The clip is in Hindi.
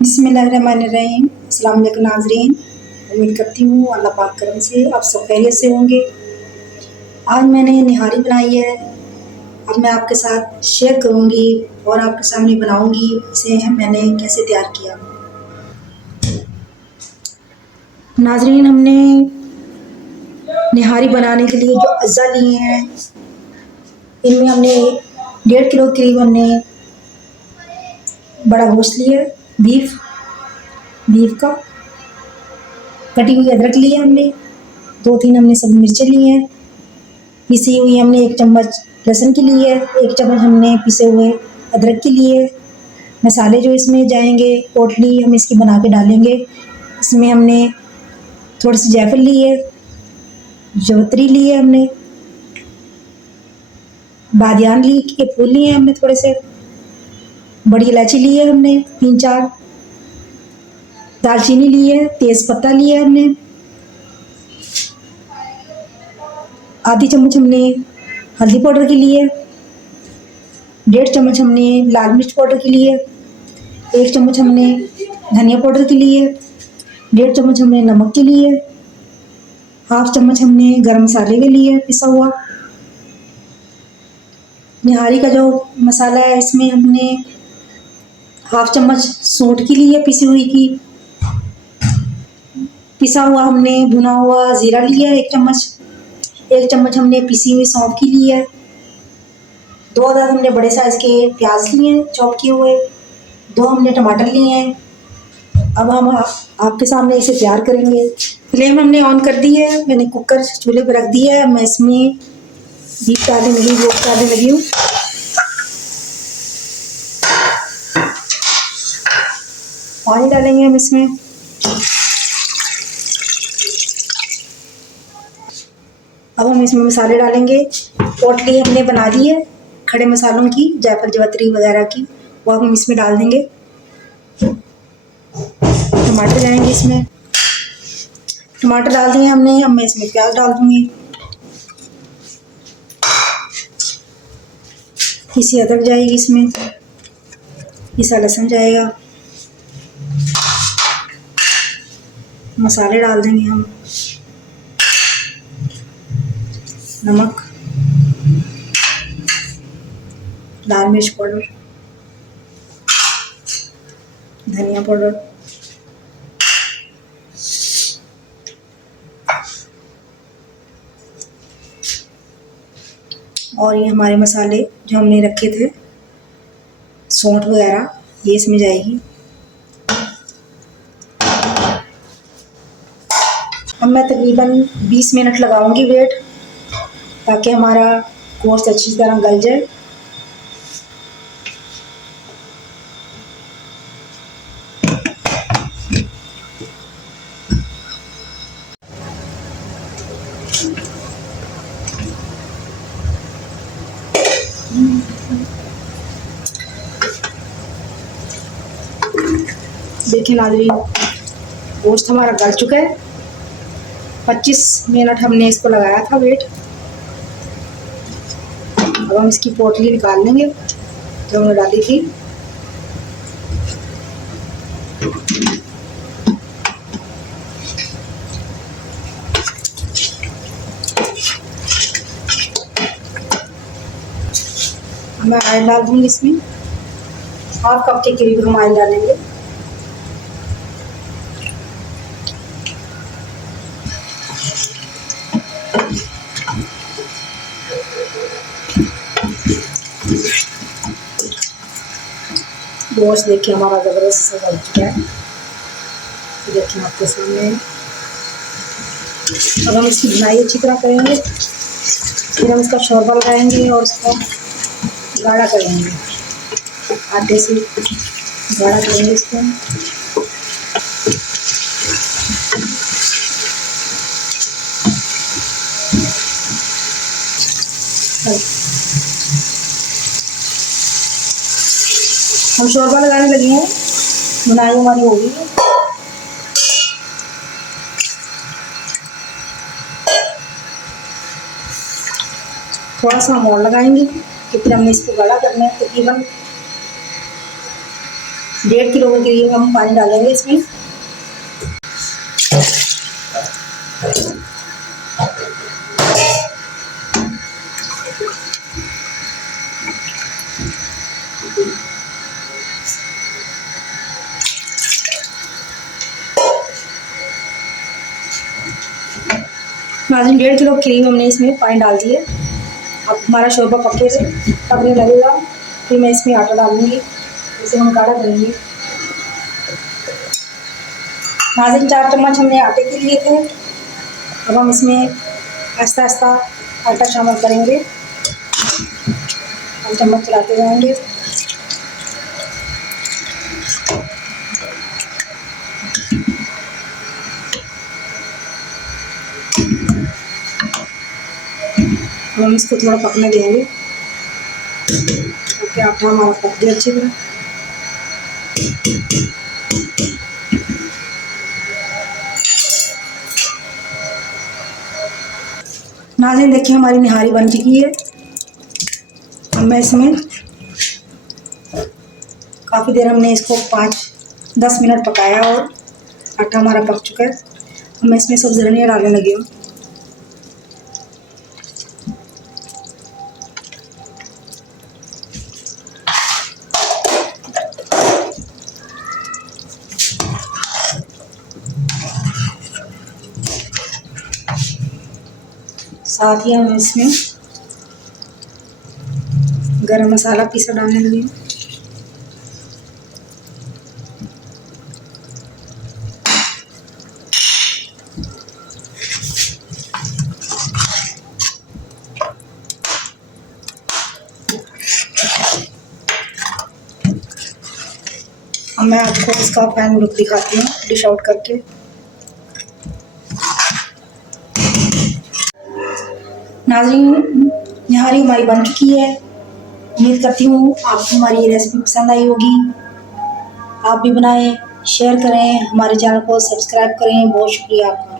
बिस्मिल्लाहिर्रहमानिर्रहीम। अस्सलाम वालेकुम नाज़रीन। उम्मीद करती हूँ अल्लाह पाक करम से आप सब खैरियत से होंगे। आज मैंने निहारी बनाई है। अब मैं आपके साथ शेयर करूँगी और आपके सामने बनाऊँगी इसे मैंने कैसे तैयार किया। नाज़रीन, हमने निहारी बनाने के लिए जो अज्जा लिए हैं, इनमें हमने 1.5 किलो करीब हमने बड़ा गोश्त लिया है, बीफ का। कटी हुई अदरक ली है हमने, 2-3 हमने सब मिर्चें ली हैं, पिसी हुई हमने 1 चम्मच लहसुन की ली है, 1 चम्मच हमने पिसे हुए अदरक की ली है। मसाले जो इसमें जाएंगे, पोटली हम इसकी बना के डालेंगे। इसमें हमने थोड़ी सी जायफल ली है, जवतरी ली है हमने, बादियान ली के फूल लिए हैं हमने, थोड़े से बड़ी इलायची ली है हमने 3-4, दालचीनी ली है, तेज पत्ता लिया है हमने, आधी चम्मच हमने हल्दी पाउडर की ली है, 1.5 चम्मच हमने लाल मिर्च पाउडर की ली है, 1 चम्मच हमने धनिया पाउडर की ली है, 1.5 चम्मच हमने नमक की ली है, 1/2 चम्मच हमने गरम मसाले के लिए पिसा हुआ। निहारी का जो मसाला है, इसमें हमने 1/2 चम्मच सौंठ की ली है पिसी हुई की, पिसा हुआ हमने भुना हुआ ज़ीरा लिया है 1 चम्मच हमने पिसी हुई सौंफ की ली है, 2 अदद हमने बड़े साइज़ के प्याज लिए हैं चॉप किए हुए, 2 हमने टमाटर लिए हैं। अब हम आपके सामने इसे तैयार करेंगे। फ्लेम हमने ऑन कर दी है, मैंने कुकर चूल्हे पर रख दिया है। मैं इसमें बीफ डालने लगी, गोश्त डालने लगी हूँ। पानी डालेंगे हम इसमें। अब हम इसमें मसाले डालेंगे। पोटली हमने बना दी है खड़े मसालों की, जायफल जवतरी वगैरह की, वो हम इसमें डाल देंगे। टमाटर जाएंगे इसमें, टमाटर डाल दिए हमने। अब मैं इसमें प्याज डाल दूंगी, पिसी अदरक जाएगी इसमें, पिसा लहसुन जाएगा, मसाले डाल देंगे हम, नमक, लाल मिर्च पाउडर, धनिया पाउडर, और ये हमारे मसाले जो हमने रखे थे, सौंठ वगैरह, ये इसमें जाएगी। अब मैं तकरीबन 20 मिनट लगाऊंगी वेट, ताकि हमारा गोश्त अच्छी तरह गल जाए। देखिए नाज़रीन, गोश्त हमारा गल चुका है। 25 मिनट हमने इसको लगाया था वेट। अब हम इसकी पोटली निकाल लेंगे जो हमने डाली थी। मैं ऑयल डाल दूँगी इसमें, 1/2 कप के करीब हम ऑयल डालेंगे। गोश्त देखिए हमारा ज़बरदस्त सा गल चुका है, देखिए आपके सामने। अब हम इसकी भुनाई अच्छी तरह करेंगे, फिर हम इसका शोरबा लगाएंगे और उसका गाढ़ा करेंगे, आटे से गाढ़ा करेंगे इसको। हम शोरबा लगाने लगे हैं, बुनाई हमारी हो गई है। थोड़ा सा हम और लगाएंगे, कि फिर हमने इसको गाढ़ा करना है। तकरीबन 1.5 किलो के करीब हम पानी डालेंगे इसमें। नाज़रीन 1.5 किलो करीब हमने इसमें पानी डाल दिए। अब हमारा शोरबा पकने लगेगा, फिर मैं इसमें आटा डालूंगी, इसे हम गाढ़ा करेंगे। नाज़रीन 4 चम्मच हमने आटे के लिए थे। अब हम इसमें आहिस्ता आहिस्ता आटा शामिल करेंगे, हम चम्मच चलाते जाएंगे। हम इसको थोड़ा पकने देंगे ताकि आटा हमारा पक जाए अच्छी तरह। नाज़रीन देखिए हमारी निहारी बन चुकी है। अब मैं इसमें काफ़ी देर हमने इसको 5-10 मिनट पकाया और आटा हमारा पक चुका है। अब मैं इसमें सब्ज़ी धनिया डालने लगी हूँ। साथ ही हम इसमें गरम मसाला पीसा डालने लगे। अब मैं आपको इसका फाइनल लुक दिखाती हूँ डिश आउट करके। नाज़रीन निहारी हमारी बन चुकी है। उम्मीद करती हूँ आपको हमारी रेसिपी पसंद आई होगी। आप भी बनाएं, शेयर करें, हमारे चैनल को सब्सक्राइब करें। बहुत शुक्रिया आपका।